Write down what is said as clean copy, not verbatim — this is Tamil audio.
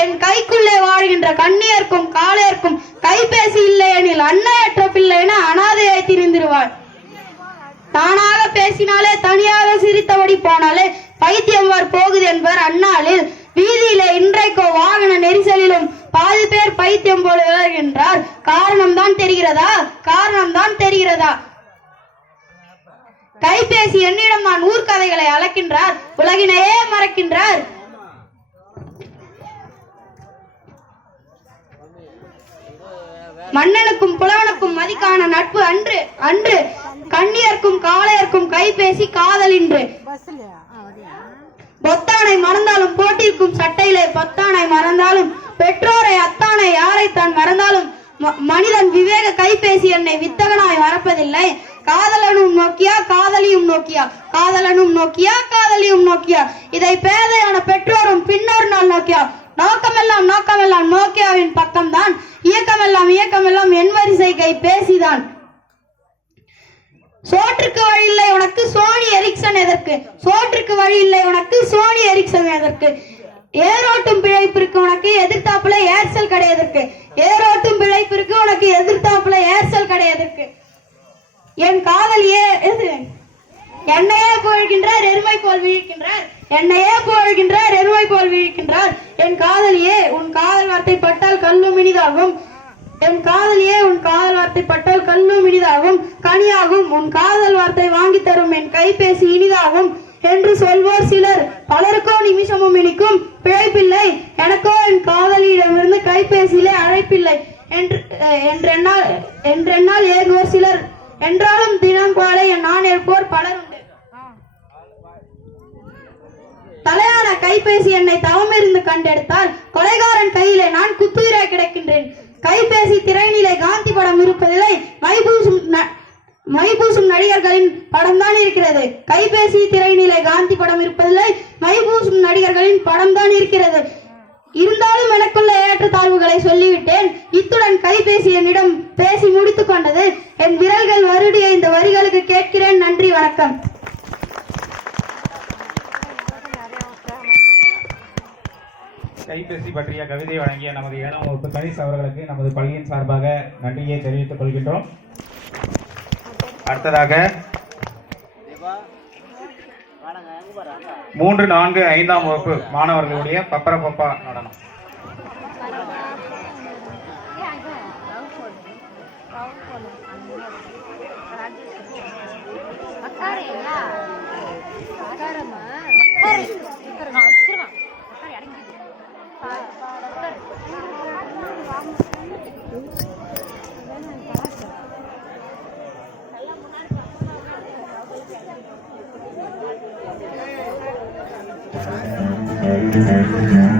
என் கைக்குள்ளே வாழ்கின்ற கண்ணியர்க்கும் காளையர்க்கும் கைபேசி இல்லை எனில் அன்னையற்ற பிள்ளை என அனாதையாய் திரிந்திருவாள். தானாக பேசினாலே தனியாக சிரித்தபடி போனாலே பைத்தியம் போகுது என்பர் அந்நாளில். வீதியிலே இன்றைக்கோ வாகன நெரிசலிலும் பாதி பேர் பைத்தியம் போல விளைகின்றார். காரணம்தான் தெரிகிறதா? காரணம்தான் தெரிகிறதா? கைபேசி என்னிடம் நான் ஊர்கதைகளை அளக்கின்றார், உலகினையே மறக்கின்றார். மன்னனுக்கும் புலவனுக்கும் மதிக்கான நட்பு அன்று அன்று கண்ணியர்க்கும் காளையர்க்கும் கைபேசி காதலின்று. பொத்தானை மறந்தாலும் போட்டிருக்கும் சட்டையிலே பொத்தானை மறந்தாலும் பெற்றோரை அத்தானை யாரைத்தான் மறந்தாலும் மனிதன் விவேக கைபேசி என்னை வித்தகனாய் மறப்பதில்லை. காதலனும் நோக்கியா காதலியும் நோக்கியா, காதலனும் நோக்கியா காதலியும் நோக்கியா, இதை பேதையான பெற்றோரும் பின்னொரு நாள் நோக்கியா. நோக்கமெல்லாம் நோக்கமெல்லாம் நோக்கியாவின் பக்கம்தான், இயக்கமெல்லாம் இயக்கமெல்லாம் என் வரிசை கைபேசிதான். சோற்றுக்கு வழி இல்லை உனக்கு சோனி எரிக்சன் எதற்கு? சோற்றுக்கு வழி இல்லை உனக்கு சோனி எரிக்சன் எதற்கு? ஏரோட்டும் பிழைப்பிற்கு உனக்கு எதிர்த்தாப்புல ஏர்செல் கிடையாதற்கு? ஏரோட்டும் பிழைப்பிற்கு உனக்கு எதிர்த்தாப்புல ஏர்செல் கிடையாதற்கு? என் காதலியே என்னையே புகழ்கின்றார் எருமை போல் வீழ்கின்றார், என்னையே புகழ்கின்றார் எருமை போல் வீழ்கின்றார். என் காதலியே உன் காதல் வார்த்தை பட்டால் கல்லும் இனிதாகும். என் காதலியே உன் காதல் வார்த்தை பட்டால் கல்லும் இனிதாகும், கனியாகும். உன் காதல் வார்த்தை வாங்கி தரும் என் கைபேசி இனிதாகும் என்று சொல்வோர் சிலர். பலருக்கோ நிமிஷமும் இனிக்கும் பிழைப்பில்லை, எனக்கோ என் காதலியிடமிருந்து கைபேசியிலே அழைப்பில்லை என்றென்னால் ஏகுவோர் சிலர். என்றாலும் தினம் காலை நான் இருப்போர் பலர் உண்டு. தலையான கைபேசி என்னை தவமிருந்து கண்டெடுத்தால் கொலைகாரன் கையிலே நான் குத்துயிராய் கிடக்கின்றேன். கைபேசி திரையிலே காந்தி படம் இருப்பதில்லை, மைபூசும் நடிகர்களின் படம் தான் இருக்கிறது. கைபேசி திரையிலே காந்தி படம் இருப்பதில்லை, மைபூசும் நடிகர்களின் படம் தான் இருக்கிறது. இருந்தாலும் எனக்குள்ள ஏற்றத்தாழ்வுகளை சொல்லிவிட்டேன். இத்துடன் கைபேசி என்னிடம் பேசி முடித்துக் கொண்டது. என் விரல்கள் வருடிய இந்த வரிகளுக்கு கேட்கிறேன். நன்றி, வணக்கம். கைபேசி பற்றிய கவிதை வழங்கிய நமது 7ஆம் வகுப்பு கணேஷ் அவர்களுக்கு நமது பள்ளியின் சார்பாக நன்றியை தெரிவித்துக் கொள்கின்றோம். அடுத்ததாக 3, 4, 5ஆம் வகுப்பு மாணவர்களுடைய பப்பர பப்பா நடனம். Thank you.